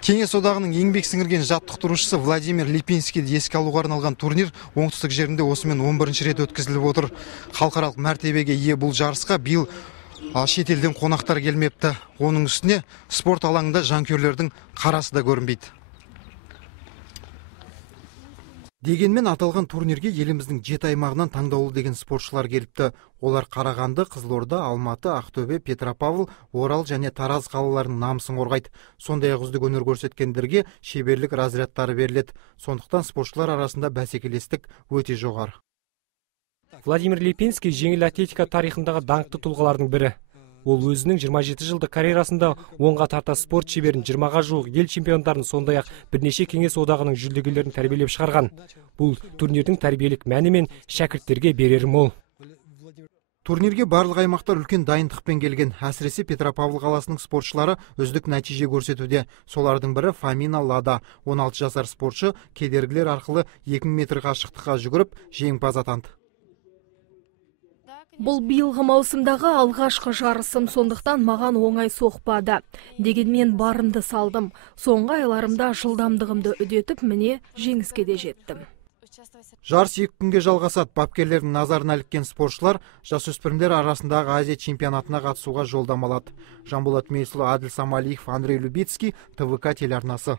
Кеңес одағының еңбек сіңірген жаттықтырушысы Владимир Липинскийді еске алуға арналған турнир оңтүстік жерінде осымен 11-ші рет өткізіліп отыр. Халықаралық мәртебеге ие бұл жарысқа биыл шетелден қонақтар келмепті. Оның үстіне спорт алаңында жанкүйерлердің қарасы да көрінбейді. Дегенмен аталған турнирге еліміздің 7 аймағынан таңдаулы деген спортшылар келіпті. Олар Қарағанды, Қызылорда, Алматы, Ақтөбе, Петропавл, Орал және Тараз қалаларының намысын қорғайды. Сондай-ақ үздік өнер көрсеткендерге шеберлік разрядтары беріледі. Сондықтан спортшылар арасында бәсекелестік өте жоғары. Владимир Липинский жеңіл атлетика тарихындағы даңқты тұлғалардың бірі. Ол өзінің 27 жылдық карьерасында 10-ға тарта спорт шеберін, 20-ға жуық ел чемпиондарын, сондай-ақ бірнеше кеңес одағының жүлдегерлерін тәрбиелеп шығарған. Бұл турнирдің тәрбиелік мәні мен шәкірттерге берері мол. Турнирге барлық аймақтар үлкен дайындықпен келген. Әсіресе Петропавл қаласының спортшылары үздік нәтиже көрсетуде. Солардың бірі Фамина Лада. 16 жасар спортшы кедергілер арқылы 2000 метр қашықтыққа жүгіріп, жеңімпаз атанды. Бұл биылғы маусымдағы алғашқы жарысым, сондықтан маған оңай соқпады. Дегенмен барымды салдым. Соңғы айларымда жылдамдығымды үдетіп, міне жеңіске де жеттім. Жарыс 2 күнге жалғасады. Бапкерлердің назарына іліккен спортшылар жасөспірімдер арасындағы Азия чемпионатына қатысуға жолдама алады. Жанболат Мейсұлы, Аділ Самалиев, Андрей Любицкий, ТВК телеарнасы.